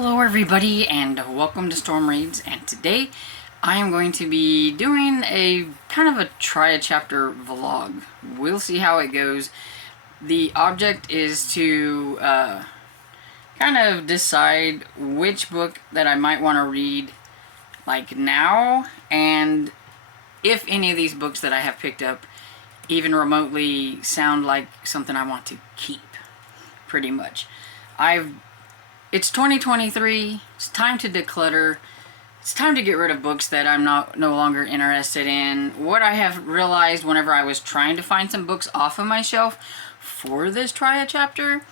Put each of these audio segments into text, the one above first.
Hello everybody and welcome to Storm Raids, and today I am going to be doing a kind of a try a chapter vlog. We'll see how it goes. The object is to kind of decide which book that I might want to read like now, and if any of these books that I have picked up even remotely sound like something I want to keep, pretty much. It's 2023, it's time to declutter, it's time to get rid of books that I'm no longer interested in. What I have realized whenever I was trying to find some books off of my shelf for this try a chapter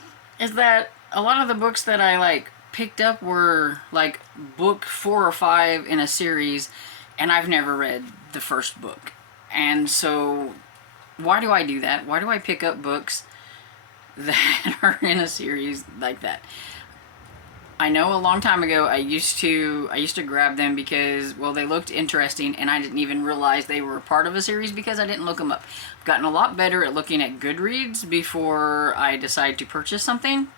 is that a lot of the books that I picked up were like book 4 or 5 in a series, and I've never read the first book. And so why do I do that? Why do I pick up books that are in a series like that? I know a long time ago I used to grab them because, well, they looked interesting and I didn't even realize they were part of a series because I didn't look them up. I've gotten a lot better at looking at Goodreads before I decide to purchase something.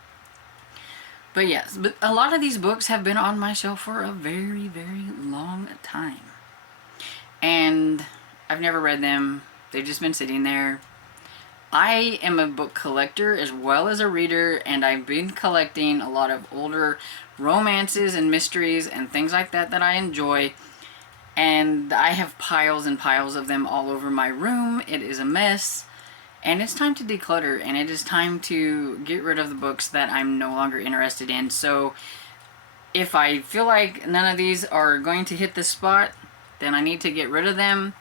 But yes, but a lot of these books have been on my shelf for a very, very long time. And I've never read them. They've just been sitting there. I am a book collector as well as a reader, and I've been collecting a lot of older romances and mysteries and things like that that I enjoy, and I have piles and piles of them all over my room. It is a mess, and it's time to declutter, and it is time to get rid of the books that I'm no longer interested in. So if I feel like none of these are going to hit the spot, then I need to get rid of them.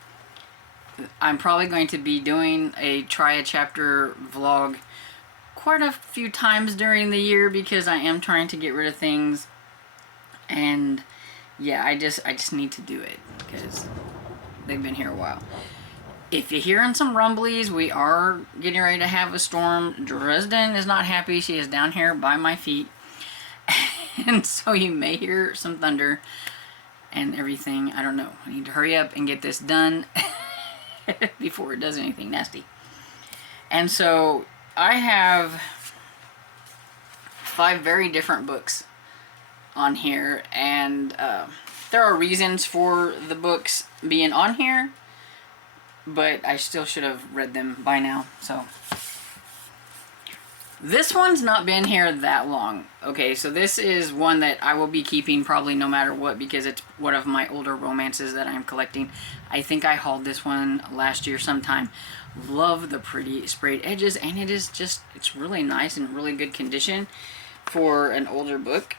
I'm probably going to be doing a try a chapter vlog quite a few times during the year because I am trying to get rid of things, and yeah, I just need to do it because they've been here a while. If you're hearing some rumblies, we are getting ready to have a storm. Dresden is not happy. She is down here by my feet, and so you may hear some thunder and everything. I don't know. I need to hurry up and get this done before it does anything nasty. And so I have 5 very different books on here, and there are reasons for the books being on here, but I still should have read them by now. So this one's not been here that long. Okay, so this is one that I will be keeping probably no matter what because it's one of my older romances that I'm collecting. I think I hauled this one last year sometime. Love the pretty sprayed edges, and it's really nice and really good condition for an older book.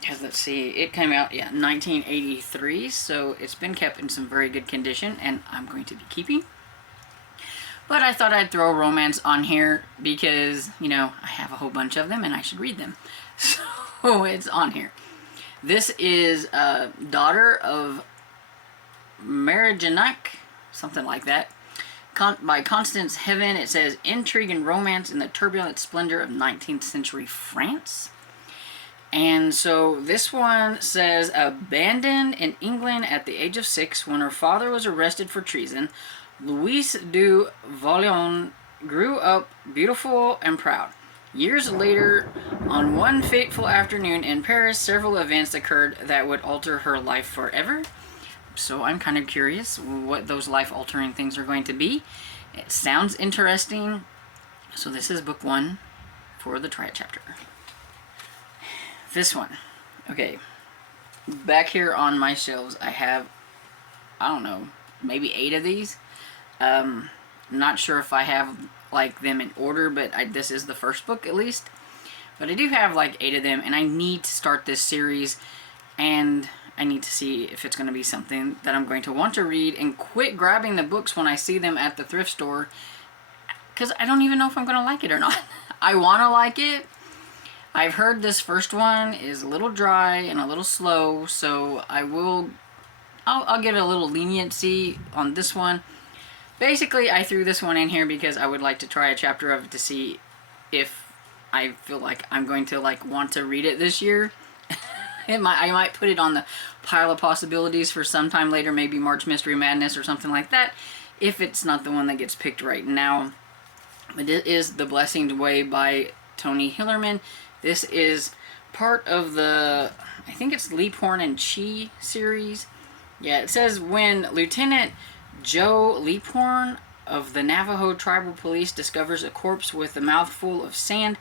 Because let's see, it came out, 1983, so it's been kept in some very good condition, and I'm going to be keeping. But I thought I'd throw romance on here because, you know, I have a whole bunch of them and I should read them. So it's on here. This is Daughter of Marijanak, something like that, by Constance Heaven. It says, intrigue and romance in the turbulent splendor of 19th century France. And so this one says, abandoned in England at the age of 6 when her father was arrested for treason, Louise de Vallon grew up beautiful and proud. Years later, on one fateful afternoon in Paris, several events occurred that would alter her life forever. So I'm kind of curious what those life-altering things are going to be. It sounds interesting. So this is book 1 for the try chapter. This one. Okay. Back here on my shelves, I have, I don't know, maybe 8 of these. Not sure if I have like them in order, but this is the first book at least. But I do have like 8 of them, and I need to start this series, and I need to see if it's going to be something that I'm going to want to read and quit grabbing the books when I see them at the thrift store, because I don't even know if I'm going to like it or not. I want to like it. I've heard this first one is a little dry and a little slow, so I'll give it a little leniency on this one. Basically, I threw this one in here because I would like to try a chapter of it to see if I feel like I'm going to want to read it this year. I might put it on the pile of possibilities for sometime later, maybe March Mystery Madness or something like that, if it's not the one that gets picked right now. But it is The Blessinged Way by Tony Hillerman. This is part of the, I think it's Leaphorn and Chi series. Yeah, it says when Lieutenant Joe Leaphorn of the Navajo Tribal Police discovers a corpse with a mouthful of sand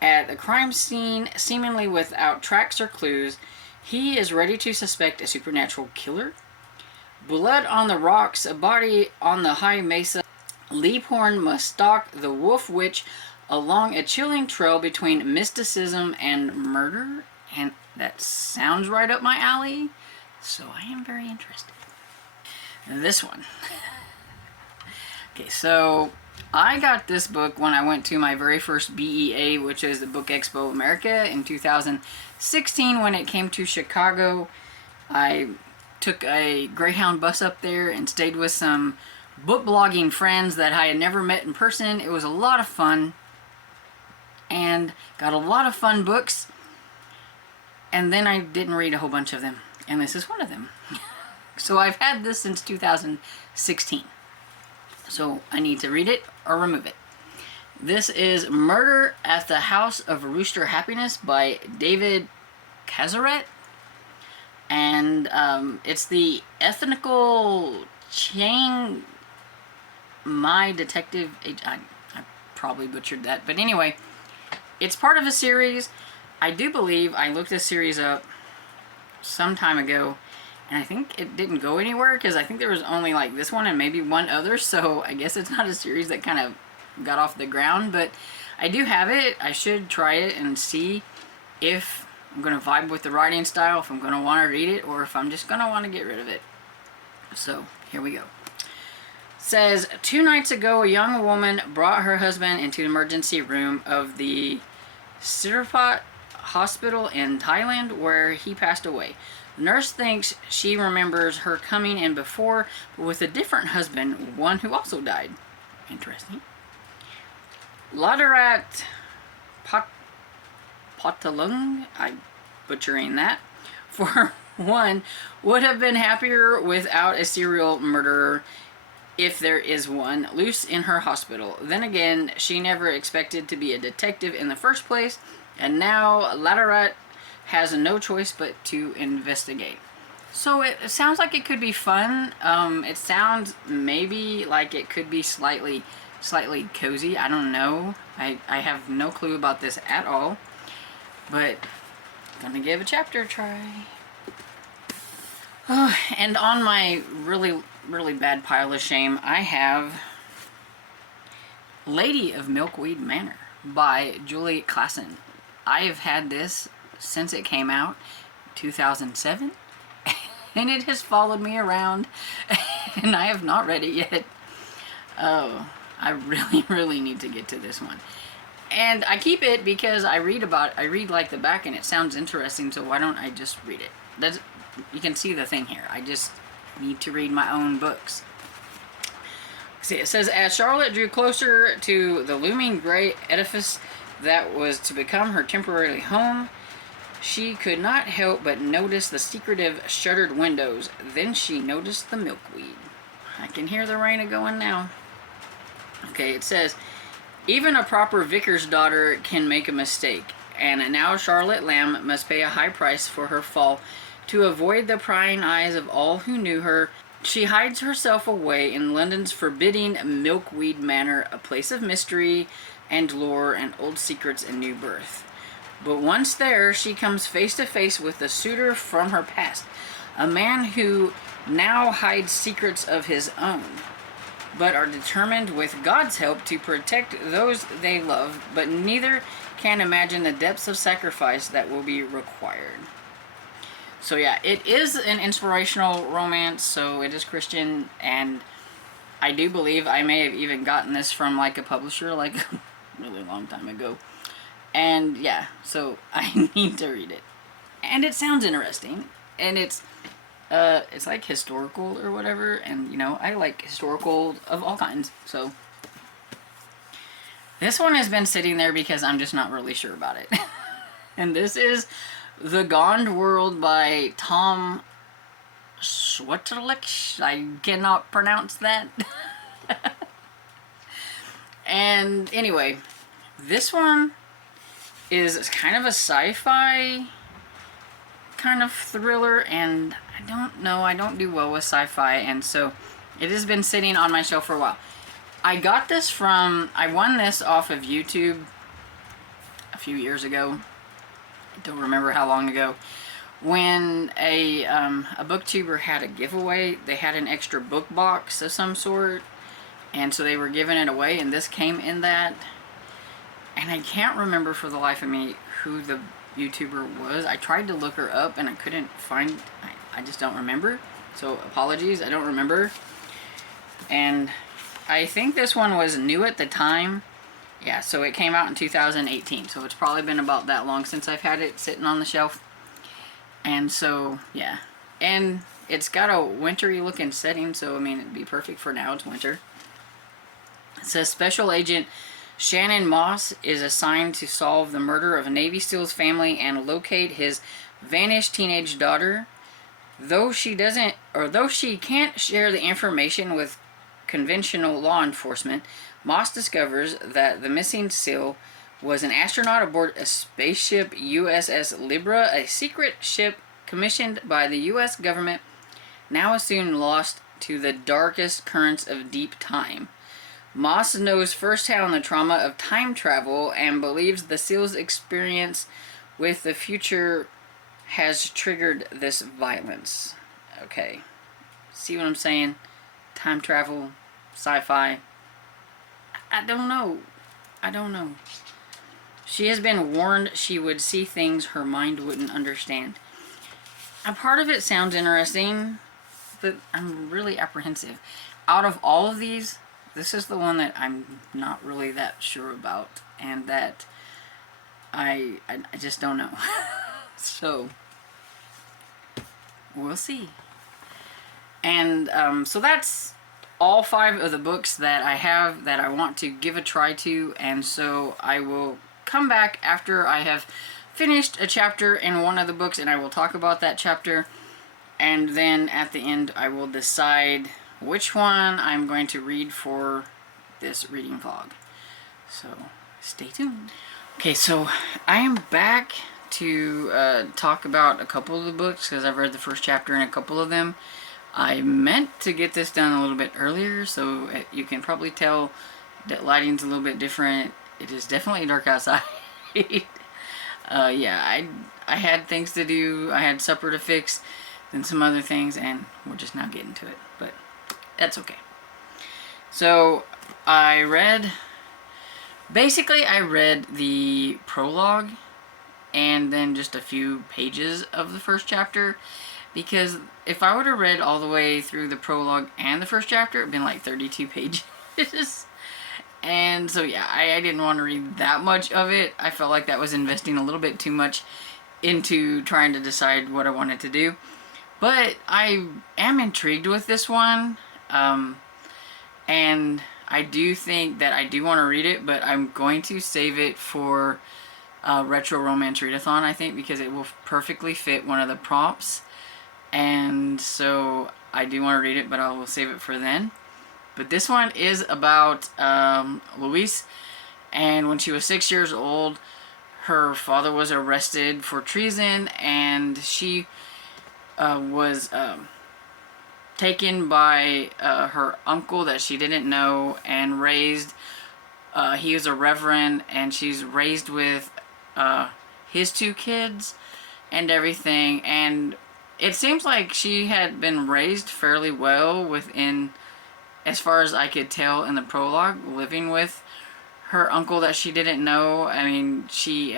at a crime scene, seemingly without tracks or clues, he is ready to suspect a supernatural killer. Blood on the rocks, a body on the high mesa. Leaphorn must stalk the Wolf Witch along a chilling trail between mysticism and murder. And that sounds right up my alley, so I am very interested. This one. Okay, so I got this book when I went to my very first BEA, which is the Book Expo America, in 2016 when it came to Chicago. I took a Greyhound bus up there and stayed with some book blogging friends that I had never met in person. It was a lot of fun and got a lot of fun books, and then I didn't read a whole bunch of them, and this is one of them. So I've had this since 2016. So I need to read it or remove it. This is Murder at the House of Rooster Happiness by David Cazaret. And it's the ethnical Chiang Mai detective. I probably butchered that. But anyway, it's part of a series. I do believe I looked this series up some time ago, and I think it didn't go anywhere because I think there was only like this one and maybe one other, so I guess it's not a series that kind of got off the ground, but I do have it. I should try it and see if I'm going to vibe with the writing style, if I'm going to want to read it, or if I'm just going to want to get rid of it. So, here we go. It says, 2 nights ago, a young woman brought her husband into the emergency room of the Sirpat Hospital in Thailand, where he passed away. The nurse thinks she remembers her coming in before, but with a different husband, one who also died. Interesting. Ladarat Patalung, I'm butchering that, for one, would have been happier without a serial murderer, if there is one, loose in her hospital. Then again, she never expected to be a detective in the first place, and now Ladarat has no choice but to investigate. So it sounds like it could be fun. It sounds maybe like it could be slightly cozy. I don't know. I have no clue about this at all. But I'm gonna give a chapter a try. Oh, and on my really bad pile of shame, I have Lady of Milkweed Manor by Julie Klassen. I have had this since it came out, 2007, and it has followed me around, and I have not read it yet. Oh, I really need to get to this one. And I keep it because I read like the back and it sounds interesting, so why don't I just read it? You can see the thing here. I just need to read my own books. See, it says, as Charlotte drew closer to the looming gray edifice that was to become her temporary home, she could not help but notice the secretive shuttered windows. Then she noticed the milkweed. I can hear the rain a-going now. Okay, it says, even a proper vicar's daughter can make a mistake, and now Charlotte Lamb must pay a high price for her fall. To avoid the prying eyes of all who knew her, she hides herself away in London's forbidding Milkweed Manor, a place of mystery and lore and old secrets and new birth. But once there, she comes face to face with a suitor from her past, a man who now hides secrets of his own, but are determined with God's help to protect those they love, but neither can imagine the depths of sacrifice that will be required. So yeah, it is an inspirational romance, so it is Christian, and I do believe I may have even gotten this from like a publisher like a really long time ago. And yeah, so I need to read it. And it sounds interesting, and it's like historical or whatever, and you know, I like historical of all kinds, so this one has been sitting there because I'm just not really sure about it. And this is The Gone World by Tom Schwetterlich. I cannot pronounce that. And anyway, this one is kind of a sci-fi kind of thriller, and I don't know, I don't do well with sci-fi, and so it has been sitting on my shelf for a while. I got this I won this off of YouTube a few years ago. I don't remember how long ago. When a booktuber had a giveaway, they had an extra book box of some sort, and so they were giving it away, and this came in that. And I can't remember for the life of me who the YouTuber was. I tried to look her up and I couldn't find, I just don't remember. So apologies, I don't remember. And I think this one was new at the time. Yeah, so it came out in 2018. So it's probably been about that long since I've had it sitting on the shelf. And so, yeah. And it's got a wintry looking setting, so I mean, it'd be perfect for now. It's winter. It says Special Agent Shannon Moss is assigned to solve the murder of a Navy SEAL's family and locate his vanished teenage daughter. Though she can't share the information with conventional law enforcement, Moss discovers that the missing SEAL was an astronaut aboard a spaceship USS Libra, a secret ship commissioned by the U.S. government, now assumed lost to the darkest currents of deep time. Moss knows firsthand the trauma of time travel and believes the SEAL's experience with the future has triggered this violence. Okay. See what I'm saying? Time travel, sci-fi. I don't know. I don't know. She has been warned she would see things her mind wouldn't understand. A part of it sounds interesting, but I'm really apprehensive. Out of all of these, this is the one that I'm not really that sure about, and that I just don't know. So, we'll see. And so that's all 5 of the books that I have that I want to give a try to, and so I will come back after I have finished a chapter in one of the books, and I will talk about that chapter, and then at the end I will decide which one I'm going to read for this reading vlog. So stay tuned. Okay, so I am back to talk about a couple of the books because I've read the first chapter in a couple of them. I meant to get this done a little bit earlier, so you can probably tell that lighting's a little bit different. It is definitely dark outside. Yeah, I had things to do. I had supper to fix, then some other things, and we're just now getting to it. But that's okay. So I read the prologue and then just a few pages of the first chapter, because if I would have read all the way through the prologue and the first chapter, it'd been like 32 pages. And so yeah, I didn't want to read that much of it. I felt like that was investing a little bit too much into trying to decide what I wanted to do. But I am intrigued with this one. And I do think that I do want to read it, but I'm going to save it for Retro Romance Readathon, I think, because it will perfectly fit one of the prompts. And so I do want to read it, but I will save it for then. But this one is about Louise, and when she was 6 years old, her father was arrested for treason, and she was taken by her uncle that she didn't know and raised. He was a reverend, and she's raised with his 2 kids and everything. And it seems like she had been raised fairly well within, as far as I could tell in the prologue, living with her uncle that she didn't know. I mean, she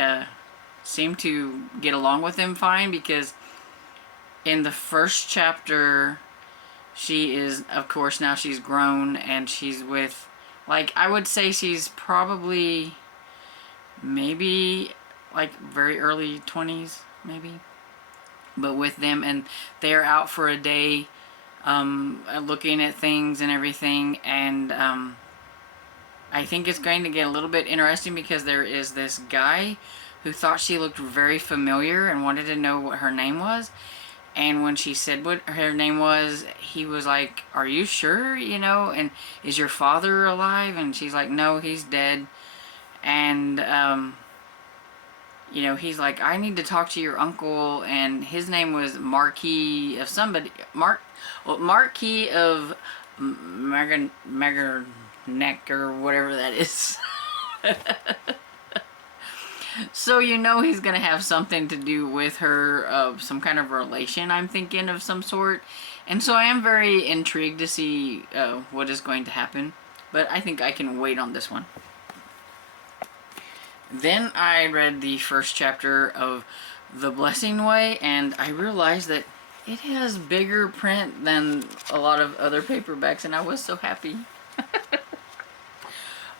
seemed to get along with him fine, because in the first chapter, she is, of course, now she's grown, and she's with, like, I would say she's probably maybe like very early 20s, maybe, but with them, and they're out for a day looking at things and everything. And I think it's going to get a little bit interesting, because there is this guy who thought she looked very familiar and wanted to know what her name was. And when she said what her name was, he was like, "Are you sure, you know, and is your father alive?" And she's like, "No, he's dead." And you know, he's like, I need to talk to your uncle, and his name was Marquis of somebody, Marquis of Megarneck or whatever that is. So you know he's gonna have something to do with her, some kind of relation, I'm thinking, of some sort. And so I am very intrigued to see what is going to happen. But I think I can wait on this one. Then I read the first chapter of The Blessing Way, and I realized that it has bigger print than a lot of other paperbacks, and I was so happy.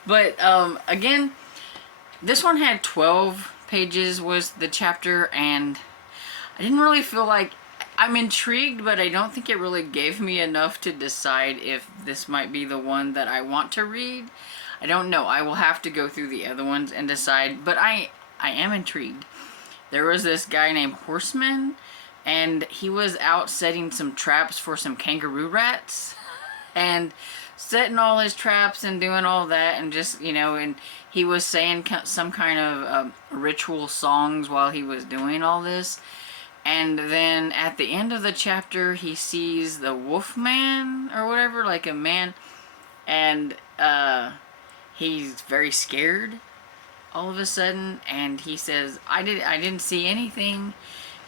But again, this one had 12 pages was the chapter, and I didn't really feel like, I'm intrigued, but I don't think it really gave me enough to decide if this might be the one that I want to read. I don't know. I will have to go through the other ones and decide, but I am intrigued. There was this guy named Horseman, and he was out setting some traps for some kangaroo rats, and setting all his traps and doing all that, and just, you know, and he was saying some kind of ritual songs while he was doing all this. And then at the end of the chapter, he sees the wolf man or whatever, like a man, and he's very scared all of a sudden, and he says, I didn't see anything,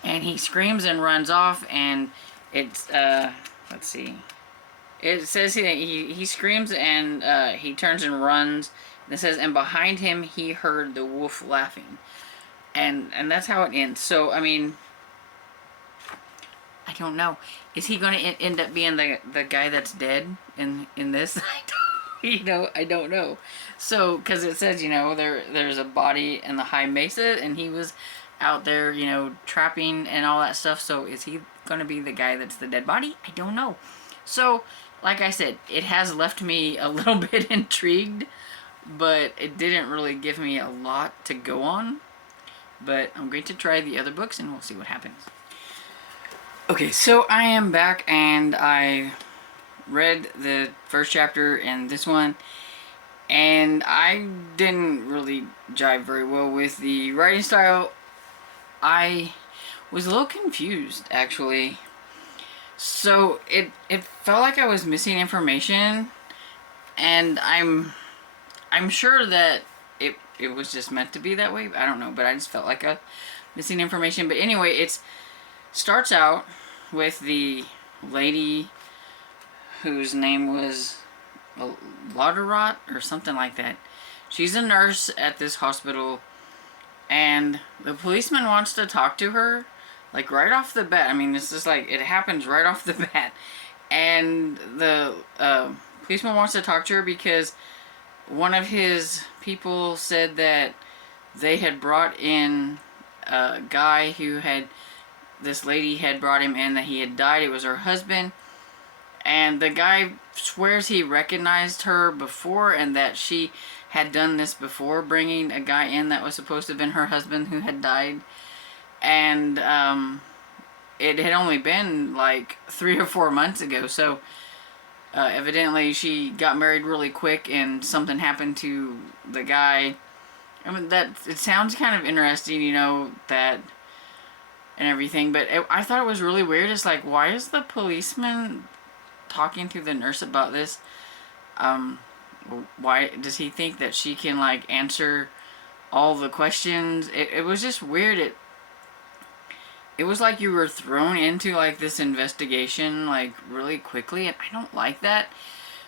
and he screams and runs off, and it's let's see, it says he screams, and he turns and runs, and it says, and behind him he heard the wolf laughing, and that's how it ends. So I mean, I don't know. Is he going to end up being the guy that's dead in this? I don't know. So, because it says, you know, there's a body in the high mesa, and he was out there, you know, trapping and all that stuff. So, is he going to be the guy that's the dead body? I don't know. So, like I said, it has left me a little bit intrigued, but it didn't really give me a lot to go on. But I'm going to try the other books, and we'll see what happens. Okay, so I am back, and I read the first chapter in this one, and I didn't really jive very well with the writing style. I was a little confused, actually. So it felt like I was missing information, and I'm sure that it was just meant to be that way. I don't know, but I just felt like a missing information. But anyway, it starts out with the lady whose name was Lauderot or something like that. She's a nurse at this hospital, and the policeman wants to talk to her, like right off the bat. I mean, it's just like, it happens right off the bat. And the policeman wants to talk to her because one of his people said that they had brought in a guy who had, this lady had brought him in, that he had died. It was her husband. And the guy swears he recognized her before, and that she had done this before, bringing a guy in that was supposed to have been her husband who had died. And it had only been like 3 or 4 months ago. So evidently she got married really quick, and something happened to the guy. I mean, that it sounds kind of interesting, you know, that and everything, but I thought it was really weird. It's like, why is the policeman talking to the nurse about this? Why does he think that she can like answer all the questions? It was just weird. It was like you were thrown into like this investigation like really quickly, and I don't like that.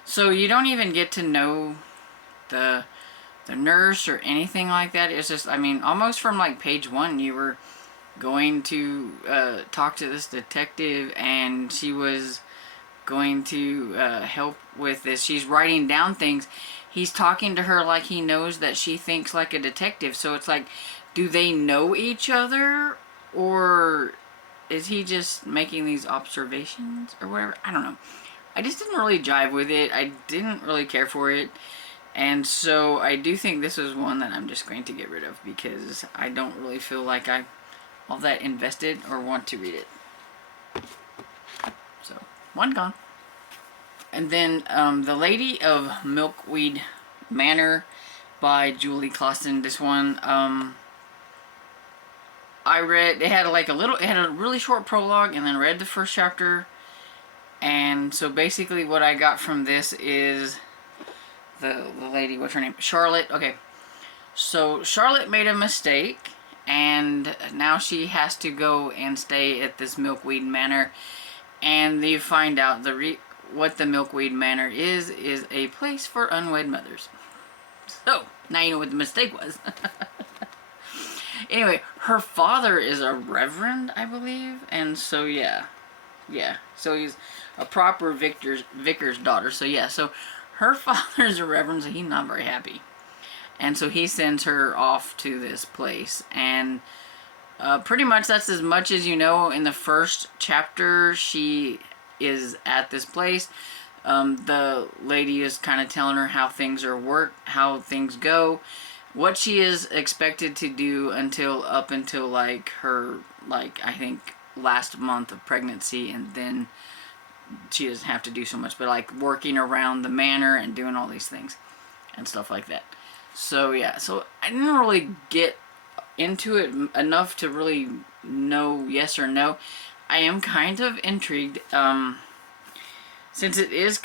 So you don't even get to know the nurse or anything like that. It's just, I mean, almost from like page 1 you were going to talk to this detective, and she was going to help with this. She's writing down things. He's talking to her like he knows that she thinks like a detective. So it's like, do they know each other, or is he just making these observations or whatever? I don't know. I just didn't really jive with it. I didn't really care for it. And so I do think this is one that I'm just going to get rid of, because I don't really feel like I'm all that invested or want to read it. So, one gone. And then The Lady of Milkweed Manor by Julie Clausen. This one, I read, it had like it had a really short prologue, and then read the first chapter. And so basically what I got from this is the lady, what's her name? Charlotte. Okay. So Charlotte made a mistake, and now she has to go and stay at this Milkweed Manor. And you find out what the Milkweed Manor is a place for unwed mothers. So, now you know what the mistake was. Anyway, her father is a reverend, I believe. And so, yeah. Yeah. So, he's a proper vicar's daughter. So, yeah. So, her father's a reverend, so he's not very happy. And so, he sends her off to this place. And pretty much that's as much as you know. In the first chapter, she is at this place. The lady is kind of telling her how things how things go, what she is expected to do up until like her, like, I think last month of pregnancy, and then she doesn't have to do so much, but like working around the manor and doing all these things and stuff like that. So yeah, so I didn't really get into it enough to really know yes or no. I am kind of intrigued, since it is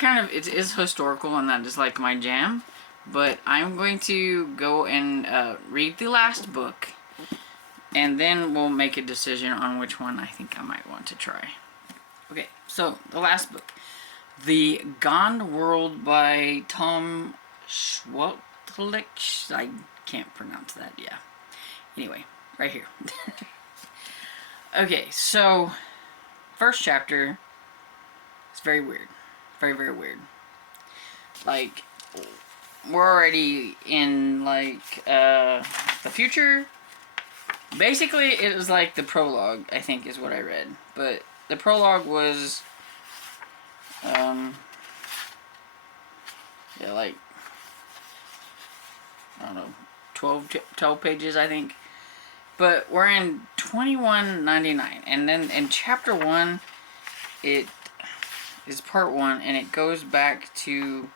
historical, and that is like my jam. But I'm going to go and read the last book, and then we'll make a decision on which one I think I might want to try. Okay, so the last book, The Gone World by Tom Schwaltlich. I can't pronounce that, yeah. Anyway, right here. Okay, so first chapter is very weird. Very, very weird. Like, we're already in, like, the future. Basically, it was like the prologue, I think, is what I read. But the prologue was, yeah, like, I don't know, 12 pages, I think. But we're in 2199, and then in chapter 1, it is part 1, and it goes back to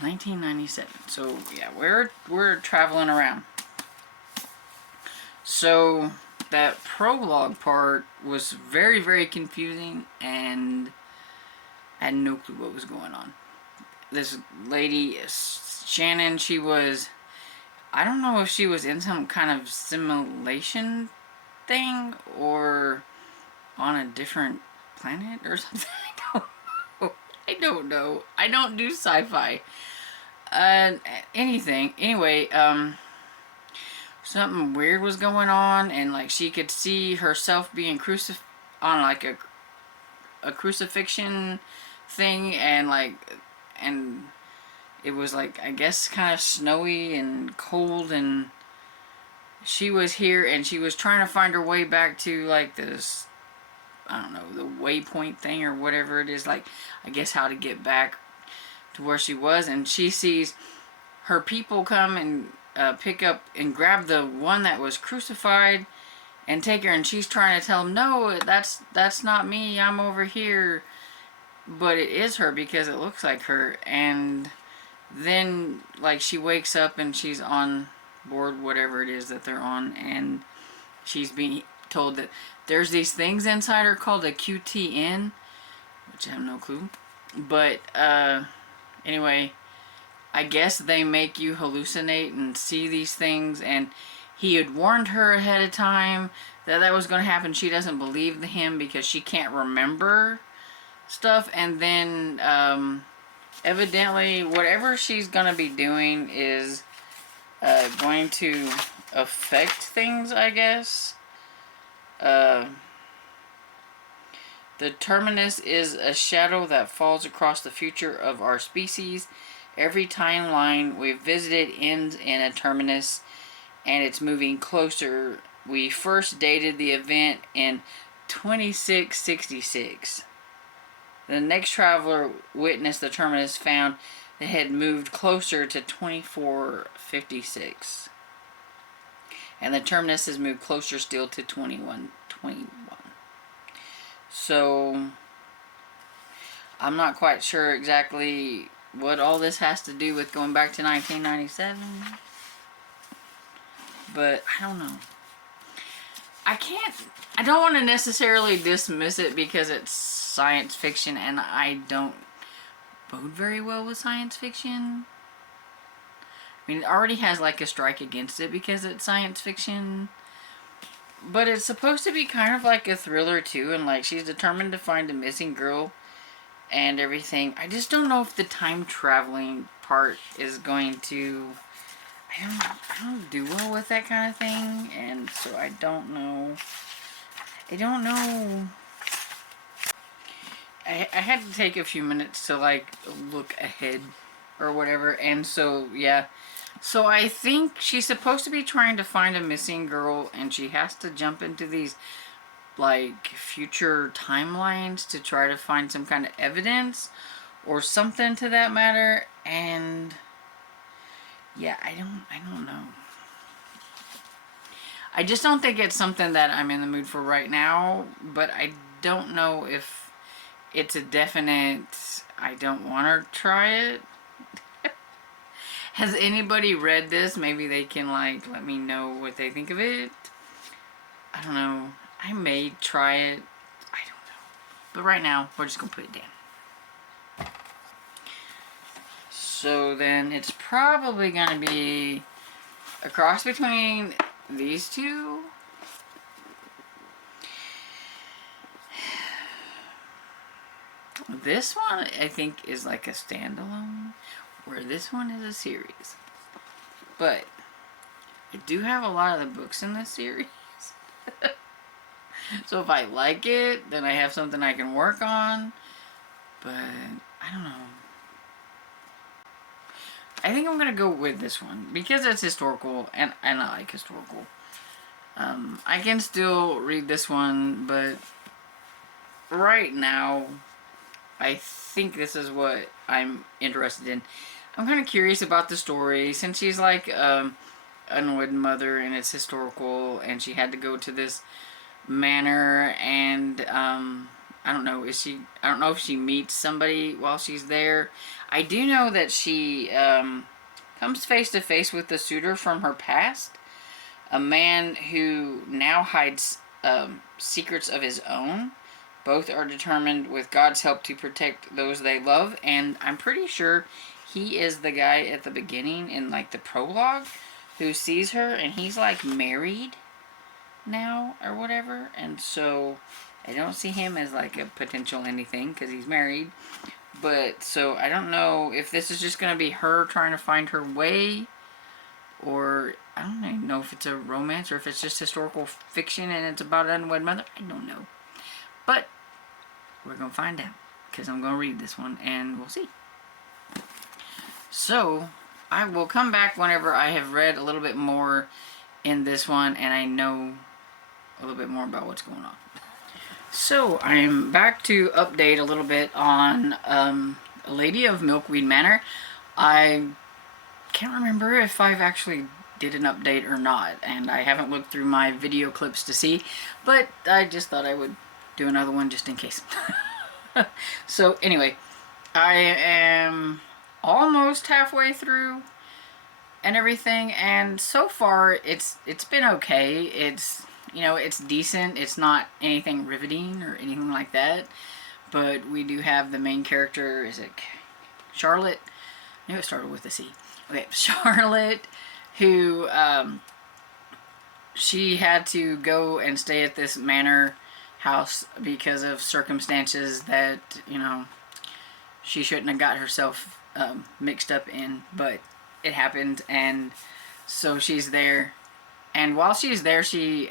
1997. So yeah, we're traveling around. So that prologue part was very, very confusing, and I had no clue what was going on. This lady, Shannon, she was, I don't know if she was in some kind of simulation thing or on a different planet or something. I don't know. I don't do sci-fi. Anything. Anyway, something weird was going on, and like she could see herself being on like a crucifixion thing, and it was like, I guess, kind of snowy and cold, and she was here, and she was trying to find her way back to like this, I don't know, the waypoint thing or whatever it is, like, I guess how to get back to where she was. And she sees her people come and pick up and grab the one that was crucified and take her, and she's trying to tell them, no, that's not me, I'm over here. But it is her because it looks like her. And then like she wakes up and she's on board whatever it is that they're on, and she's being told that there's these things inside her called a QTN, which I have no clue. But anyway, I guess they make you hallucinate and see these things, and he had warned her ahead of time that was going to happen. She doesn't believe him because she can't remember stuff, and then evidently whatever she's going to be doing is going to affect things, I guess. The terminus is a shadow that falls across the future of our species. Every timeline we've visited ends in a terminus, and it's moving closer. We first dated the event in 2666. The next traveler witnessed the terminus found it had moved closer to 2456. And the terminus has moved closer still to 2121. So, I'm not quite sure exactly what all this has to do with going back to 1997. But, I don't know. I don't want to necessarily dismiss it because it's science fiction, and I don't bode very well with science fiction. I mean, it already has like a strike against it because it's science fiction. But it's supposed to be kind of like a thriller too, and like she's determined to find a missing girl and everything. I just don't know if the time traveling part is going to... I don't do well with that kind of thing, and so I don't know. I don't know. I had to take a few minutes to like look ahead or whatever, and so yeah. So I think she's supposed to be trying to find a missing girl, and she has to jump into these like future timelines to try to find some kind of evidence or something to that matter. And yeah, I don't know. I just don't think it's something that I'm in the mood for right now, but I don't know if it's a definite I don't want to try it. Has anybody read this? Maybe they can like let me know what they think of it. I don't know. I may try it. I don't know. But right now, we're just going to put it down. So then it's probably going to be a cross between these two. This one, I think, is like a standalone, where this one is a series. But I do have a lot of the books in this series. So if I like it, then I have something I can work on. But I don't know. I think I'm going to go with this one because it's historical, and I like historical. I can still read this one, but right now I think this is what I'm interested in. I'm kind of curious about the story, since she's like an unwed mother and it's historical, and she had to go to this manor, and I don't know, I don't know if she meets somebody while she's there. I do know that she comes face to face with the suitor from her past, a man who now hides secrets of his own. Both are determined with God's help to protect those they love, and I'm pretty sure he is the guy at the beginning in like the prologue who sees her, and he's like married now or whatever, and so I don't see him as like a potential anything because he's married. But so I don't know if this is just gonna be her trying to find her way, or I don't even know if it's a romance or if it's just historical fiction and it's about an unwed mother. I don't know, but we're gonna find out because I'm gonna read this one and we'll see. So I will come back whenever I have read a little bit more in this one and I know a little bit more about what's going on. So I'm back to update a little bit on Lady of Milkweed Manor. I can't remember if I've actually did an update or not, and I haven't looked through my video clips to see, but I just thought I would do another one just in case. So anyway, I am almost halfway through and everything, and so far it's been okay. It's, you know, it's decent. It's not anything riveting or anything like that, but we do have the main character, is it Charlotte? I knew it started with a C. Okay, Charlotte, who she had to go and stay at this manor house because of circumstances that, you know, she shouldn't have got herself mixed up in, but it happened, and so she's there. And while she's there, she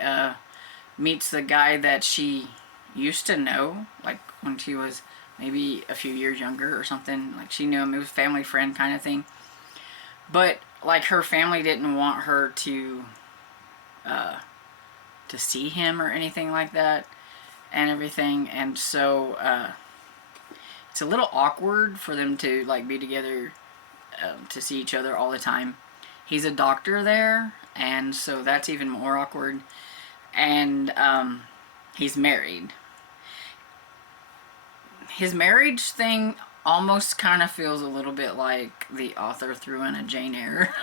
meets the guy that she used to know, like when she was maybe a few years younger or something. Like she knew him, it was a family friend kind of thing. But like her family didn't want her to see him or anything like that and everything. And so it's a little awkward for them to like be together to see each other all the time. He's a doctor there, and so that's even more awkward. And he's married. His marriage thing almost kind of feels a little bit like the author threw in a Jane Eyre.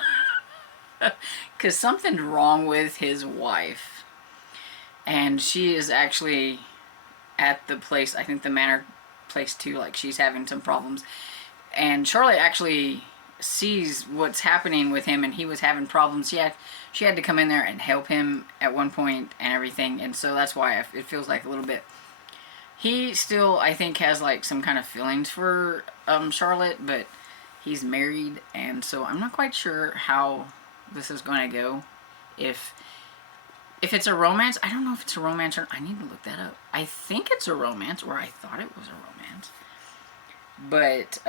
Because something's wrong with his wife. and she is actually at the place, I think the manor place too, like she's having some problems. And Charlotte actually sees what's happening with him, and he was having problems. She had to come in there and help him at one point and everything, and so that's why it feels like a little bit. He still, I think, has like some kind of feelings for Charlotte, but he's married, and so I'm not quite sure how this is going to go. If it's a romance, I don't know if it's a romance or I need to look that up. I think it's a romance, or I thought it was a romance. But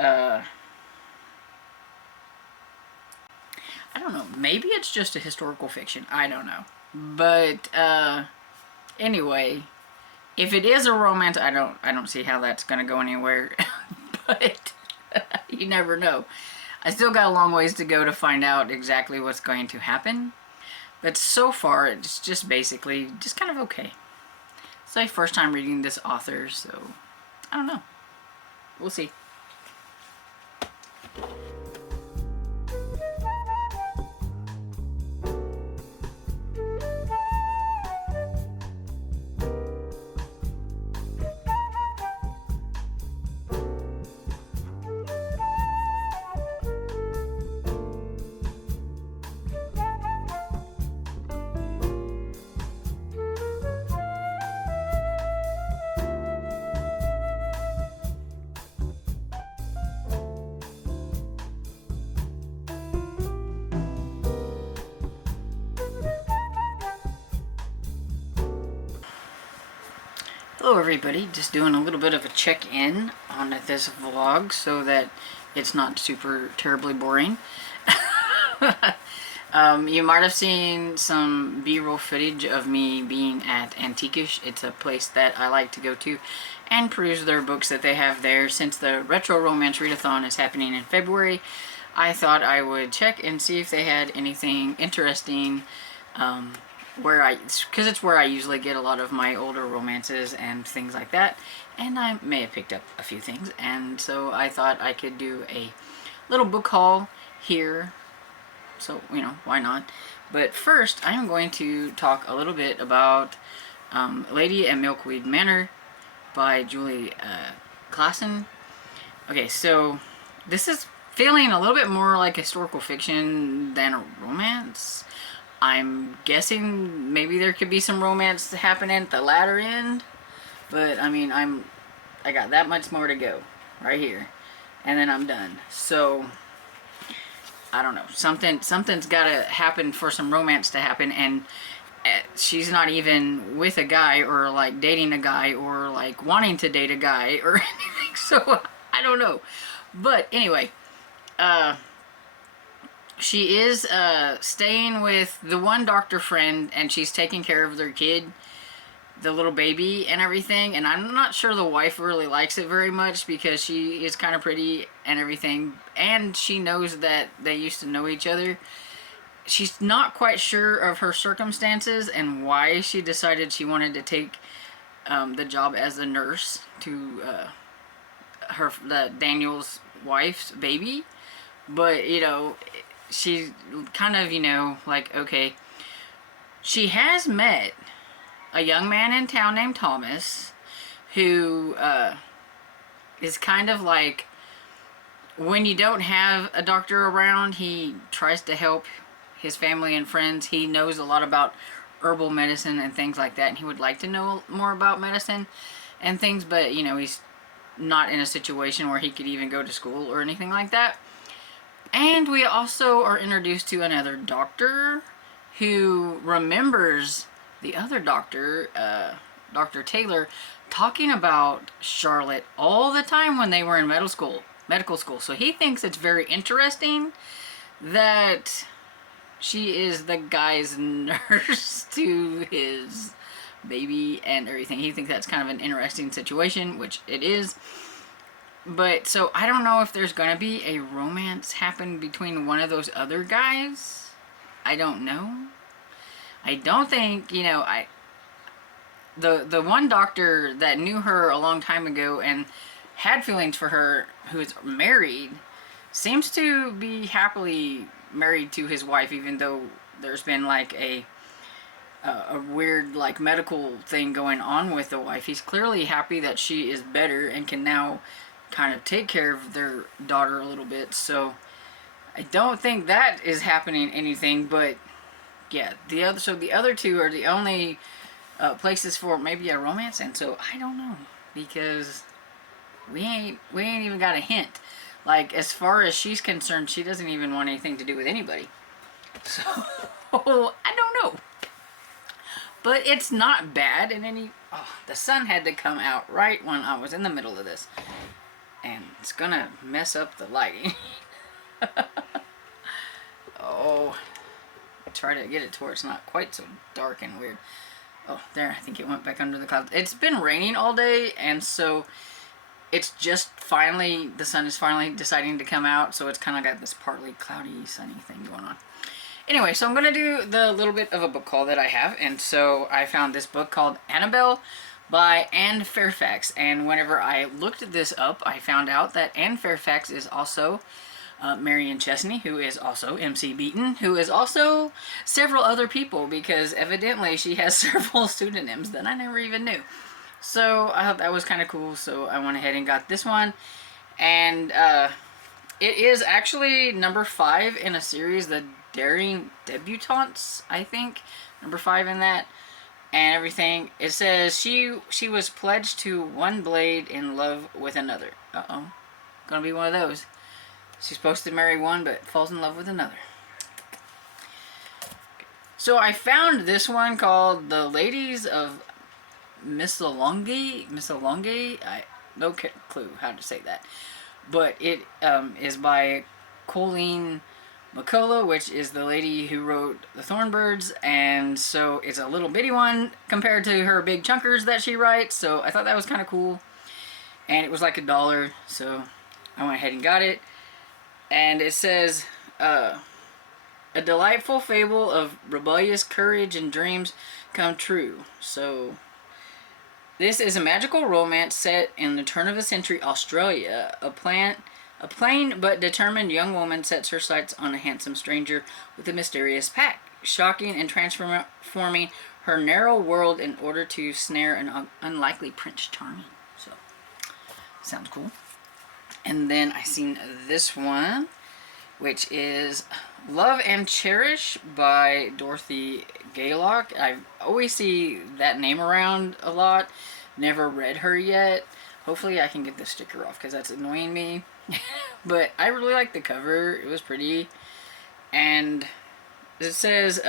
I don't know. Maybe it's just a historical fiction. I don't know. But anyway, if it is a romance, I don't see how that's gonna go anywhere. But you never know. I still got a long ways to go to find out exactly what's going to happen. But so far, it's just basically just kind of okay. It's my first time reading this author, so I don't know. We'll see. Hello everybody, just doing a little bit of a check-in on this vlog so that it's not super terribly boring. You might have seen some B-roll footage of me being at Antiquish. It's a place that I like to go to and peruse their books that they have there. Since the Retro Romance Readathon is happening in February, I thought I would check and see if they had anything interesting because it's where I usually get a lot of my older romances and things like that, and I may have picked up a few things, and so I thought I could do a little book haul here, so why not. But first I'm going to talk a little bit about Lady at Milkweed Manor by Julie Klassen. Okay, so this is feeling a little bit more like historical fiction than a romance. I'm guessing maybe there could be some romance happening at the latter end, but I mean, I got that much more to go right here, and then I'm done. So I don't know, something's got to happen for some romance to happen, and she's not even with a guy or like dating a guy or like wanting to date a guy or anything. So I don't know, but anyway, she is staying with the one doctor friend, and she's taking care of their kid, the little baby and everything, and I'm not sure the wife really likes it very much because she is kind of pretty and everything, and she knows that they used to know each other. She's not quite sure of her circumstances and why she decided she wanted to take the job as a nurse to Daniel's wife's baby, but she's kind of, like, okay. She has met a young man in town named Thomas, who is kind of like, when you don't have a doctor around, he tries to help his family and friends. He knows a lot about herbal medicine and things like that, and he would like to know more about medicine and things, but, he's not in a situation where he could even go to school or anything like that. And we also are introduced to another doctor who remembers the other doctor, Dr. Taylor, talking about Charlotte all the time when they were in medical school. So he thinks it's very interesting that she is the guy's nurse to his baby and everything. He thinks that's kind of an interesting situation, which it is. But, so, I don't know if there's gonna be a romance happen between one of those other guys. I don't know. I don't think, the one doctor that knew her a long time ago and had feelings for her, who is married, seems to be happily married to his wife, even though there's been, like, a a weird like medical thing going on with the wife. He's clearly happy that she is better and can now kind of take care of their daughter a little bit. So I don't think that is happening anything, but yeah, the other two are the only places for maybe a romance, and so I don't know, because we ain't even got a hint. Like, as far as she's concerned, she doesn't even want anything to do with anybody. So I don't know. But it's not bad in any... Oh, the sun had to come out right when I was in the middle of this. And it's gonna mess up the lighting. Oh. Try to get it to where it's not quite so dark and weird. Oh, there. I think it went back under the clouds. It's been raining all day, and so it's just finally... The sun is finally deciding to come out, so it's kind of got this partly cloudy, sunny thing going on. Anyway, so I'm going to do the little bit of a book haul that I have, and so I found this book called Annabelle by Anne Fairfax, and whenever I looked this up, I found out that Anne Fairfax is also Marion Chesney, who is also MC Beaton, who is also several other people, because evidently she has several pseudonyms that I never even knew. So I thought that was kind of cool, so I went ahead and got this one, and it is actually number 5 in a series, the Daring Debutantes, I think. Number 5 in that. And everything. It says she was pledged to one blade in love with another. Uh-oh. Gonna be one of those. She's supposed to marry one, but falls in love with another. So I found this one called The Ladies of Missolonghi. No clue how to say that. But it is by Colleen McCullough, which is the lady who wrote The Thornbirds, and so it's a little bitty one compared to her big chunkers that she writes, so I thought that was kind of cool. And it was like $1, so I went ahead and got it. And it says, a delightful fable of rebellious courage and dreams come true. So this is a magical romance set in the turn-of-the-century Australia. A plain but determined young woman sets her sights on a handsome stranger with a mysterious pack, shocking and transforming her narrow world in order to snare an unlikely Prince Charming. So, sounds cool. And then I seen this one, which is Love and Cherish by Dorothy Gaylock. I always see that name around a lot. Never read her yet. Hopefully I can get the sticker off, because that's annoying me. But I really like the cover. It was pretty. And it says,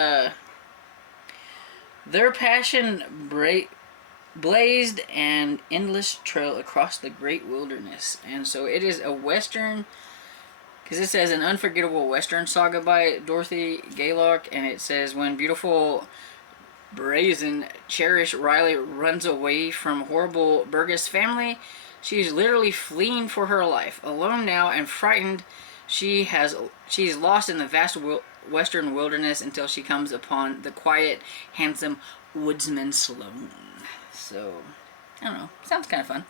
their passion blazed an endless trail across the great wilderness. And so it is a Western, because it says an unforgettable Western saga by Dorothy Gaylock. And it says, when beautiful brazen Cherish Riley runs away from horrible Burgess family, she's literally fleeing for her life. Alone now and frightened, she's lost in the vast western wilderness until she comes upon the quiet, handsome woodsman Sloane. So, I don't know. Sounds kind of fun.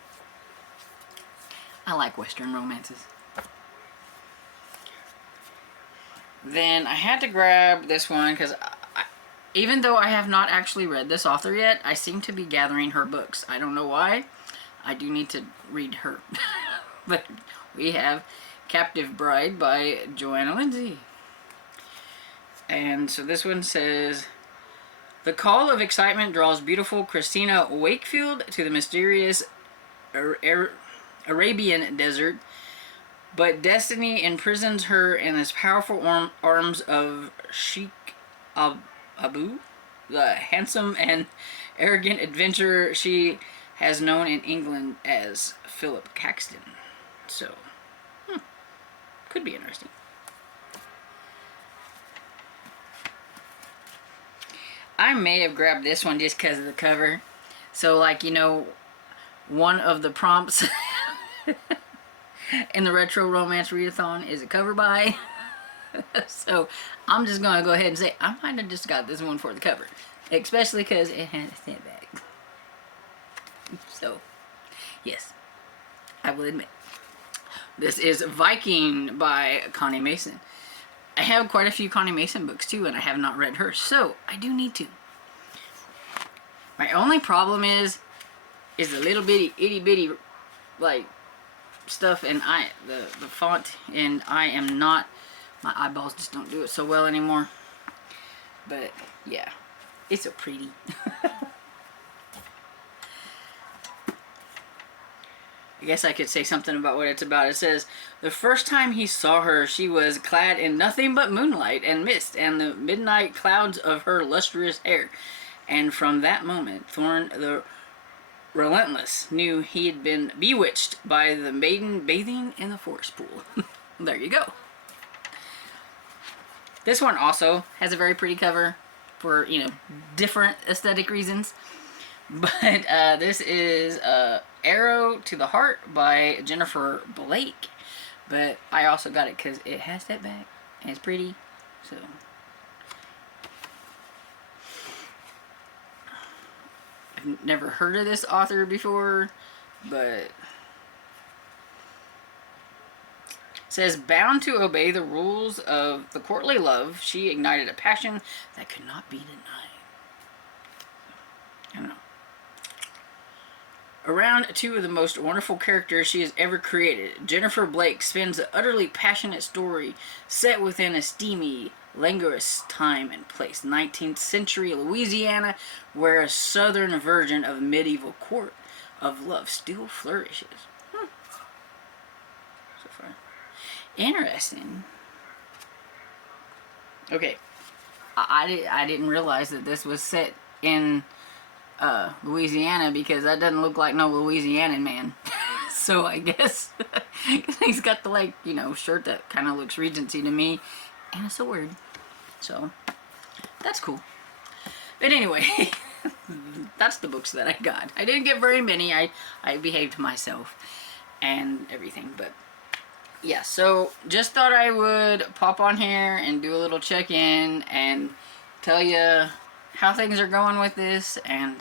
I like western romances. Then I had to grab this one because even though I have not actually read this author yet, I seem to be gathering her books. I don't know why. I do need to read her. But we have Captive Bride by Joanna Lindsay. And so this one says, the call of excitement draws beautiful Christina Wakefield to the mysterious Arabian desert, but destiny imprisons her in this powerful arms of Sheikh Abu, the handsome and arrogant adventurer she has known in England as Philip Caxton. So, could be interesting. I may have grabbed this one just because of the cover. So, like, you know, one of the prompts in the Retro Romance Readathon is a cover by. So, I'm just going to go ahead and say I might have just got this one for the cover. Especially because it has a snap bag. So, yes, I will admit. This is Viking by Connie Mason. I have quite a few Connie Mason books too, and I have not read hers, so I do need to. My only problem is the little bitty itty bitty like stuff, and the font, and I am not, my eyeballs just don't do it so well anymore. But yeah, it's so pretty. I guess I could say something about what it's about. It says, the first time he saw her, she was clad in nothing but moonlight and mist and the midnight clouds of her lustrous hair. And from that moment, Thorn the Relentless knew he had been bewitched by the maiden bathing in the forest pool. There you go. This one also has a very pretty cover for, you know, different aesthetic reasons. But this is Arrow to the Heart by Jennifer Blake. But I also got it because it has that back and it's pretty. So I've never heard of this author before, but it says, bound to obey the rules of the courtly love, she ignited a passion that could not be denied. I don't know. Around two of the most wonderful characters she has ever created, Jennifer Blake spins an utterly passionate story set within a steamy, languorous time and place, 19th century Louisiana, where a southern version of medieval court of love still flourishes. So far. Interesting. Okay. I didn't realize that this was set in Louisiana, because that doesn't look like no Louisianan man. So I guess he's got the, like, you know, shirt that kind of looks Regency to me, and a sword. So that's cool. But anyway, that's the books that I got. I didn't get very many. I behaved myself and everything, but yeah. So just thought I would pop on here and do a little check-in and tell you how things are going with this, and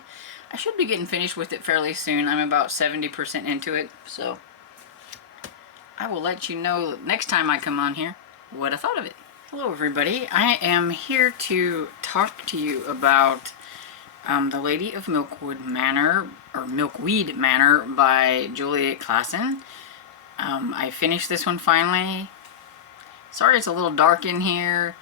I should be getting finished with it fairly soon. I'm about 70% into it, so I will let you know next time I come on here what I thought of it. Hello everybody, I am here to talk to you about The Lady of Milkwood Manor, or Milkweed Manor by Juliet Klassen. I finished this one finally. Sorry it's a little dark in here.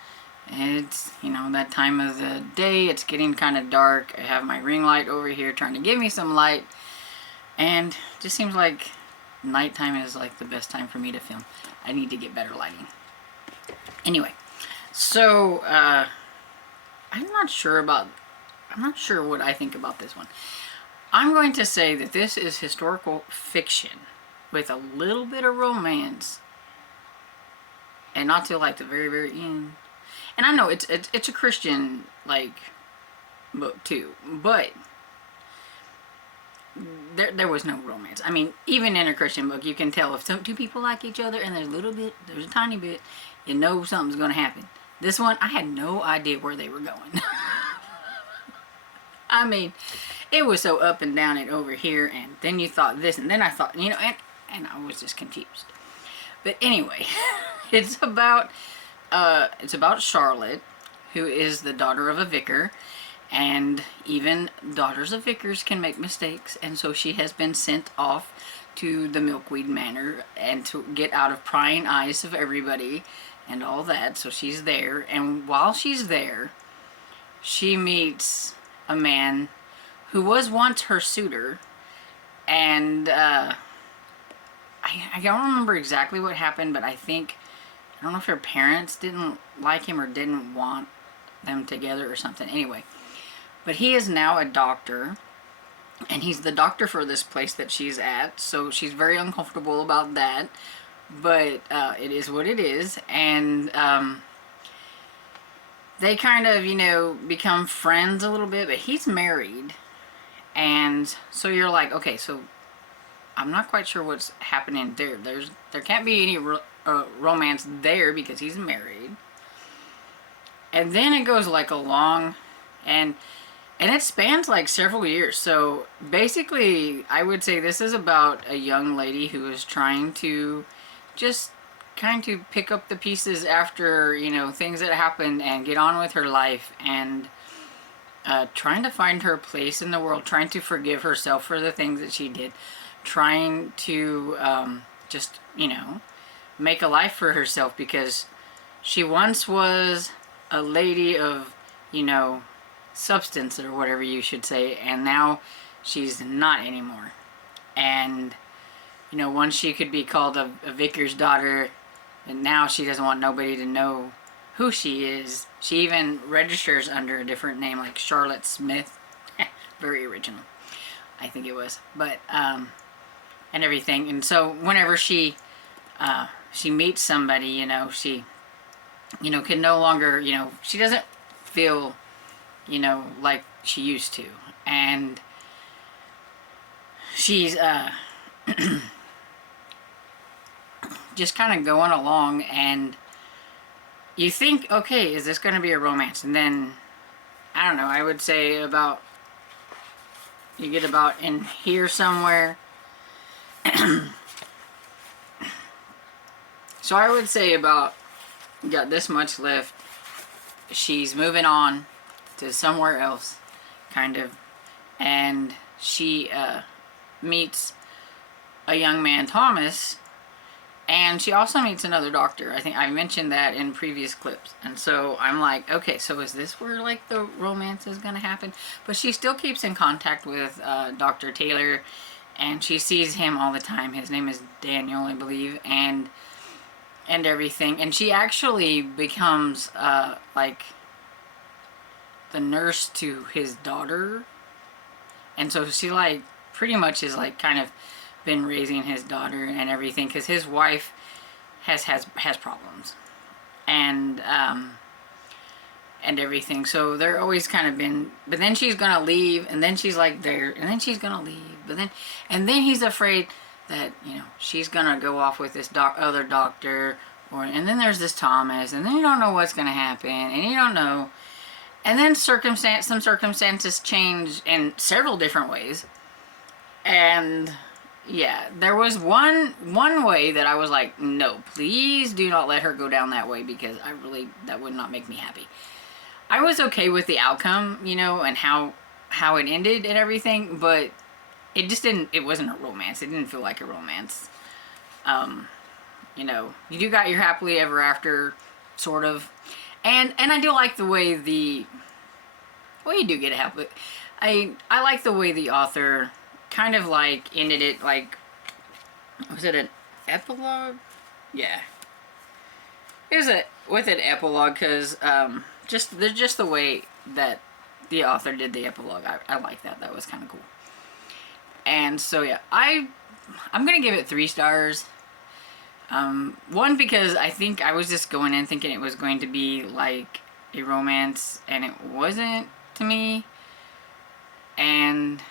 It's, you know, that time of the day. It's getting kind of dark. I have my ring light over here trying to give me some light. And it just seems like nighttime is like the best time for me to film. I need to get better lighting. Anyway, so I'm not sure what I think about this one. I'm going to say that this is historical fiction with a little bit of romance, and not till like the very, very end. And I know it's a Christian, like, book too, but there was no romance. I mean, even in a Christian book, you can tell if two people like each other and there's a tiny bit, you know something's going to happen. This one, I had no idea where they were going. I mean, it was so up and down and over here, and then you thought this, and then I thought, you know, and I was just confused. But anyway, it's about Charlotte, who is the daughter of a vicar, and even daughters of vicars can make mistakes, and so she has been sent off to the Milkweed Manor and to get out of prying eyes of everybody and all that. So she's there, and while she's there, she meets a man who was once her suitor, and I don't remember exactly what happened, but I don't know if her parents didn't like him or didn't want them together or something. Anyway, but he is now a doctor, and he's the doctor for this place that she's at, so she's very uncomfortable about that, but it is what it is. And they kind of, you know, become friends a little bit, but he's married, and so you're like, okay, so I'm not quite sure what's happening there. There can't be any romance there because he's married. And then it goes like along, and it spans like several years. So basically, I would say this is about a young lady who is trying to just kind of pick up the pieces after, you know, things that happened and get on with her life. And trying to find her place in the world, trying to forgive herself for the things that she did, trying to just, make a life for herself, because she once was a lady of, substance, or whatever you should say, and now she's not anymore. And, once she could be called a vicar's daughter, and now she doesn't want nobody to know who she is. She even registers under a different name, like Charlotte Smith. Very original, I think it was. But, and everything. And so whenever she meets somebody, she, can no longer, she doesn't feel, like she used to. And she's, just kind of going along, and you think, okay, is this going to be a romance? And then, I don't know, I would say about, you get about in here somewhere. So I would say about, got this much left. She's moving on to somewhere else, kind of, and she meets a young man, Thomas, and she also meets another doctor. I think I mentioned that in previous clips. And so I'm like, okay, so is this where like the romance is going to happen? But she still keeps in contact with Dr. Taylor, and she sees him all the time. His name is Daniel, I believe, and everything. And she actually becomes like the nurse to his daughter. And so she like pretty much is like kind of been raising his daughter and everything, because his wife has problems, and everything. So they're always kind of been, but then she's gonna leave, and then she's like there, and then she's gonna leave, but then, and then he's afraid that, she's gonna go off with this other doctor, and then there's this Thomas, and then you don't know what's gonna happen, and you don't know, and then some circumstances change in several different ways. And yeah, there was one way that I was like, no, please do not let her go down that way, because that would not make me happy. I was okay with the outcome, and how it ended and everything, but it just it wasn't a romance. It didn't feel like a romance. You do got your happily ever after, sort of. And I do like the way you do get a happily. I like the way the author kind of like ended it, like, was it an epilogue? Yeah, it was with an epilogue, because just the way that the author did the epilogue, I like that was kind of cool. And so yeah, I'm gonna give it 3 stars. One, because I think I was just going in thinking it was going to be like a romance, and it wasn't to me. And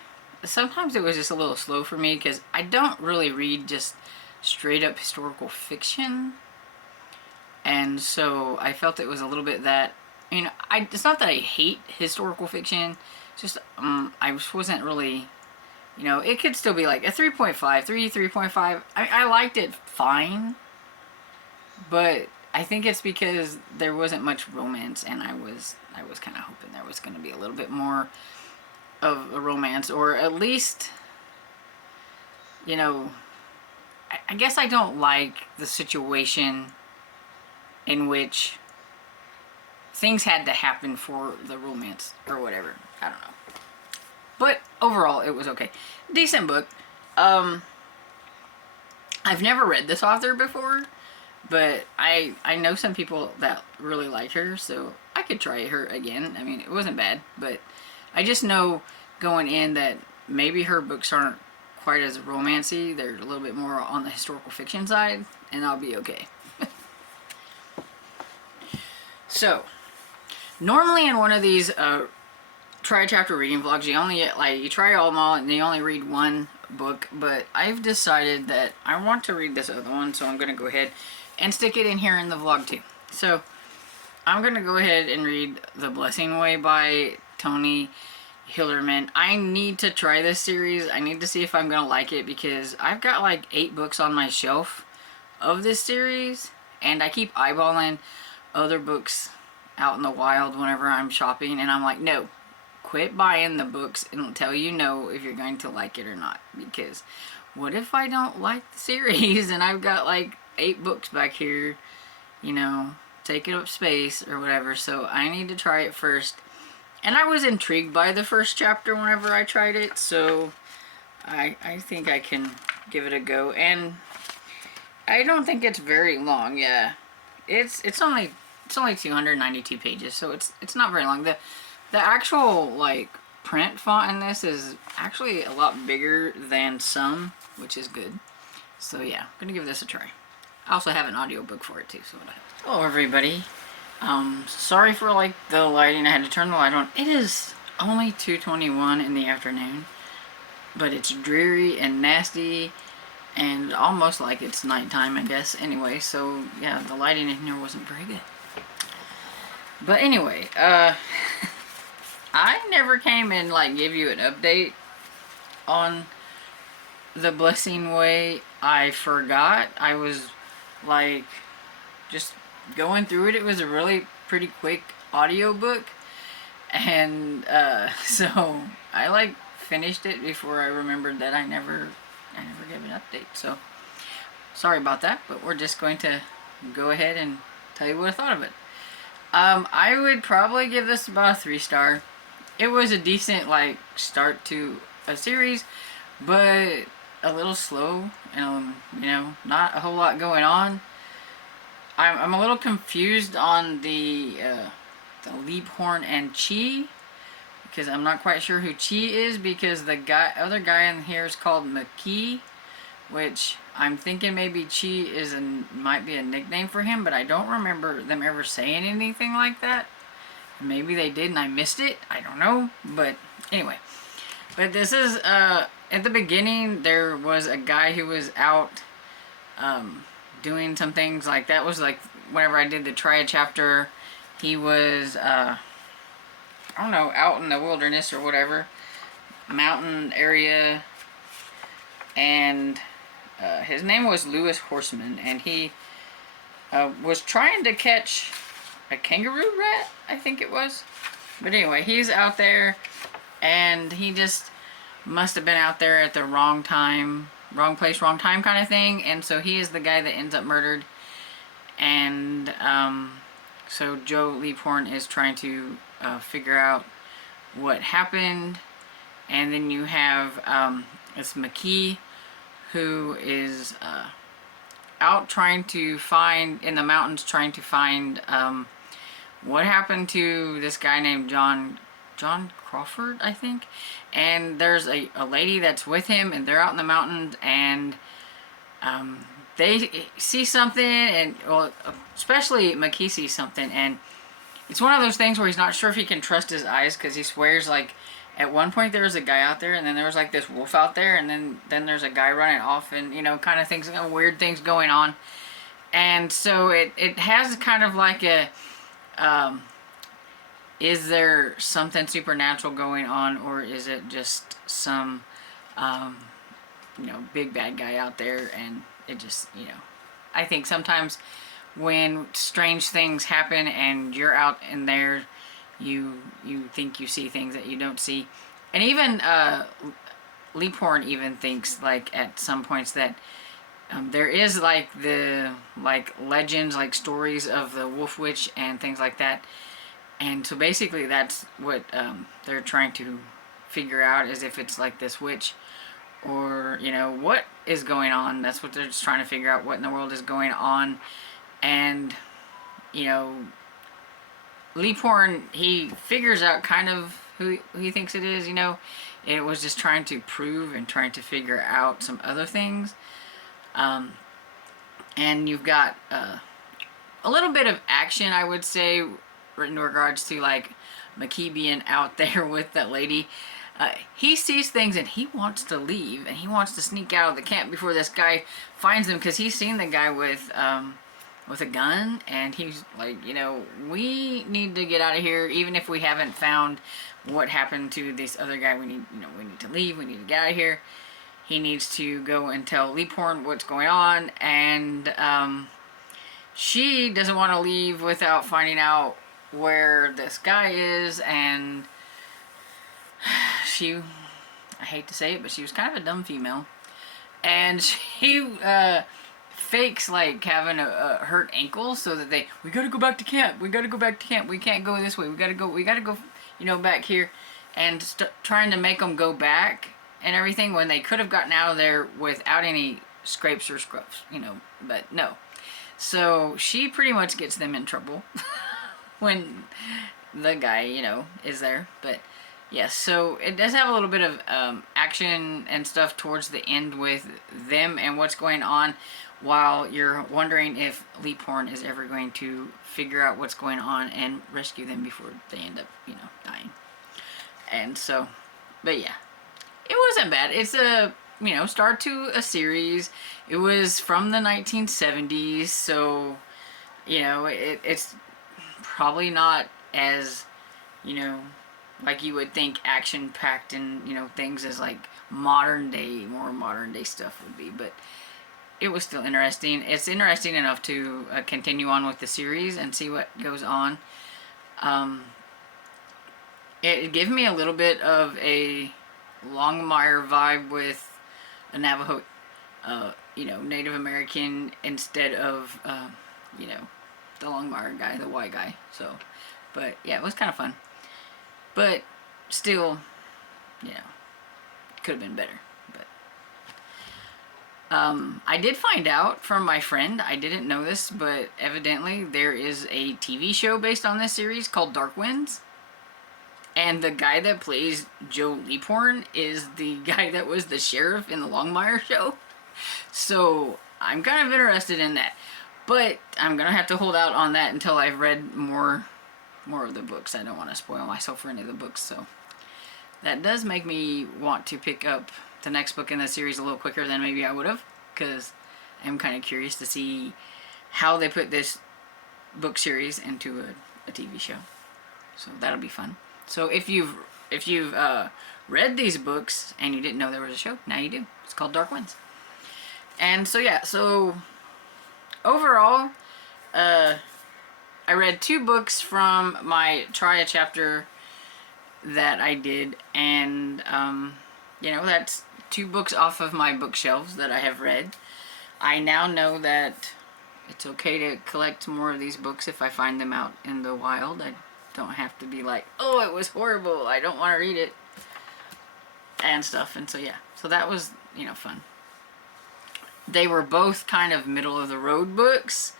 sometimes it was just a little slow for me, because I don't really read just straight up historical fiction. And so I felt it was a little bit that, it's not that I hate historical fiction, it's just I wasn't really, it could still be like a 3.5, 3.5. I liked it fine, but I think it's because there wasn't much romance, and I was kind of hoping there was going to be a little bit more of a romance, or at least, I guess I don't like the situation in which things had to happen for the romance, or whatever. I don't know. But overall, it was okay. Decent book. I've never read this author before, but I know some people that really like her, so I could try her again. I mean, it wasn't bad, but I just know going in that maybe her books aren't quite as romancy. They're a little bit more on the historical fiction side, and I'll be okay. So, normally in one of these try a chapter reading vlogs, you try all them all, and you only read one book, but I've decided that I want to read this other one, so I'm going to go ahead and stick it in here in the vlog too. So, I'm going to go ahead and read The Blessing Way by Tony Hillerman. I need to try this series. I need to see if I'm going to like it, because I've got like 8 books on my shelf of this series, and I keep eyeballing other books out in the wild whenever I'm shopping, and I'm like, no, quit buying the books until you know if you're going to like it or not. Because what if I don't like the series and I've got like 8 books back here, you know, taking up space or whatever. So I need to try it first. And I was intrigued by the first chapter whenever I tried it, so I think I can give it a go. And I don't think it's very long. Yeah, it's only 292 pages, so it's not very long. The actual like print font in this is actually a lot bigger than some, which is good. So yeah, I'm gonna give this a try. I also have an audiobook for it too. So hello everybody. Sorry for like the lighting. I had to turn the light on. It is only 2:21 in the afternoon, but it's dreary and nasty and almost like it's nighttime, I guess. Anyway, so yeah, the lighting in here wasn't very good. But anyway, I never came and like give you an update on The Blessing Way. I forgot. I was like just going through it. It was a really pretty quick audiobook, and so I like finished it before I remembered that I never gave an update. So sorry about that, but we're just going to go ahead and tell you what I thought of it. I would probably give this about a 3-star. It was a decent like start to a series, but a little slow, and you know, not a whole lot going on. I'm a little confused on the Leaphorn and Chi, because I'm not quite sure who Chi is, because the other guy in here is called McKee, which I'm thinking maybe Chi might be a nickname for him, but I don't remember them ever saying anything like that. Maybe they did and I missed it. I don't know. But anyway. But this is, at the beginning, there was a guy who was out doing some things. Like, that was like, whenever I did the try chapter, he was, I don't know, out in the wilderness or whatever. Mountain area. And his name was Lewis Horseman. And he was trying to catch a kangaroo rat, I think it was. But anyway, he's out there, and he just must have been out there at the wrong time, wrong place, wrong time kind of thing. And so he is the guy that ends up murdered. And so Joe Leaphorn is trying to figure out what happened. And then you have it's McKee, who is out trying to find, in the mountains, trying to find what happened to this guy named John Crawford, I think. And there's a lady that's with him, and they're out in the mountains, and they see something, and well, especially McKee sees something, and it's one of those things where he's not sure if he can trust his eyes, because he swears like at one point there was a guy out there, and then there was like this wolf out there, and then there's a guy running off, and you know, kind of things, weird things going on. And so it has kind of like a is there something supernatural going on, or is it just some you know, big bad guy out there? And it just, you know, I think sometimes when strange things happen and you're out in there, you think you see things that you don't see. And even Leaphorn even thinks, like, at some points that there is like the legends, like stories of the Wolf Witch and things like that. And so basically that's what they're trying to figure out, is if it's like this witch, or you know, what is going on. That's what they're just trying to figure out, what in the world is going on. And you know, Leaphorn, he figures out kind of who he thinks it is, you know. It was just trying to prove and trying to figure out some other things. And you've got a little bit of action, I would say, in regards to like McKee being out there with that lady. He sees things and he wants to leave, and he wants to sneak out of the camp before this guy finds him, because he's seen the guy with a gun, and he's like, you know, we need to get out of here, even if we haven't found what happened to this other guy. We need to leave. We need to get out of here. He needs to go and tell Leaphorn what's going on, and she doesn't want to leave without finding out where this guy is. And I hate to say it, but she was kind of a dumb female. And she fakes like having a hurt ankle so that we gotta go back to camp. We can't go this way. We gotta go, back here. And trying to make them go back and everything when they could have gotten out of there without any scrapes or scrubs, but no. So she pretty much gets them in trouble when the guy, is there. But yes, so it does have a little bit of action and stuff towards the end with them and what's going on, while you're wondering if Leaphorn is ever going to figure out what's going on and rescue them before they end up, dying. And so, but yeah, it wasn't bad. It's a, start to a series. It was from the 1970s, so, it's probably not as, like you would think action-packed and, things as like more modern day stuff would be, but it was still interesting. It's interesting enough to continue on with the series and see what goes on. It gave me a little bit of a Longmire vibe with a Navajo, Native American instead of, the Longmire guy, the white guy. So, but yeah, it was kind of fun. But still, it could have been better. But I did find out from my friend, I didn't know this, but evidently there is a TV show based on this series called Dark Winds. And the guy that plays Joe Leaphorn is the guy that was the sheriff in the Longmire show. So I'm kind of interested in that. But I'm going to have to hold out on that until I've read more of the books. I don't want to spoil myself for any of the books. So that does make me want to pick up the next book in the series a little quicker than maybe I would have. Because I'm kind of curious to see how they put this book series into a TV show. So that'll be fun. So if you've read these books and you didn't know there was a show, now you do. It's called Dark Winds. And so yeah, so overall, I read 2 books from my try a chapter that I did, and that's 2 books off of my bookshelves that I have read. I now know that it's okay to collect more of these books if I find them out in the wild. I don't have to be like, oh, it was horrible, I don't want to read it, and stuff. And so yeah, so that was, fun. They were both kind of middle of the road books,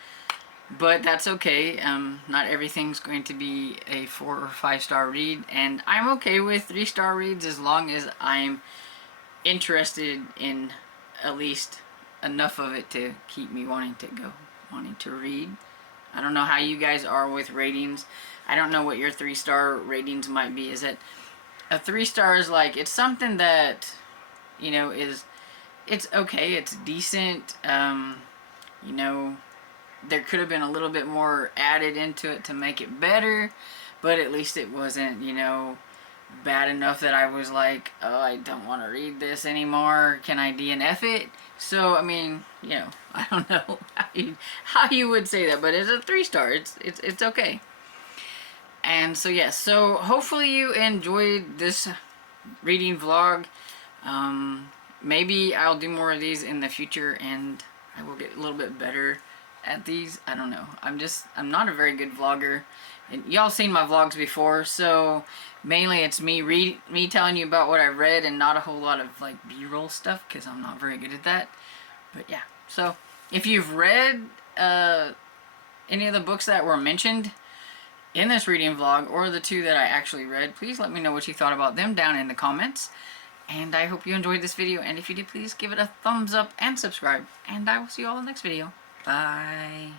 but that's okay. Not everything's going to be a 4 or 5 star read, and I'm okay with 3-star reads as long as I'm interested in at least enough of it to keep me wanting to read. I don't know how you guys are with ratings. I don't know what your 3-star ratings might be. Is it a 3-star is like, it's something that, it's okay, it's decent. There could have been a little bit more added into it to make it better, but at least it wasn't, bad enough that I was like, oh, I don't want to read this anymore. Can I DNF it? So, I mean, I don't know how you would say that, but it's a 3-star. It's okay. And so, yes, so hopefully you enjoyed this reading vlog. Maybe I'll do more of these in the future, and I will get a little bit better at these. I don't know. I'm not a very good vlogger. And y'all seen my vlogs before, so mainly it's me telling you about what I've read and not a whole lot of like B-roll stuff, because I'm not very good at that. But yeah, so if you've read any of the books that were mentioned in this reading vlog, or the 2 that I actually read, please let me know what you thought about them down in the comments. And I hope you enjoyed this video, and if you did, please give it a thumbs up and subscribe, and I will see you all in the next video. Bye.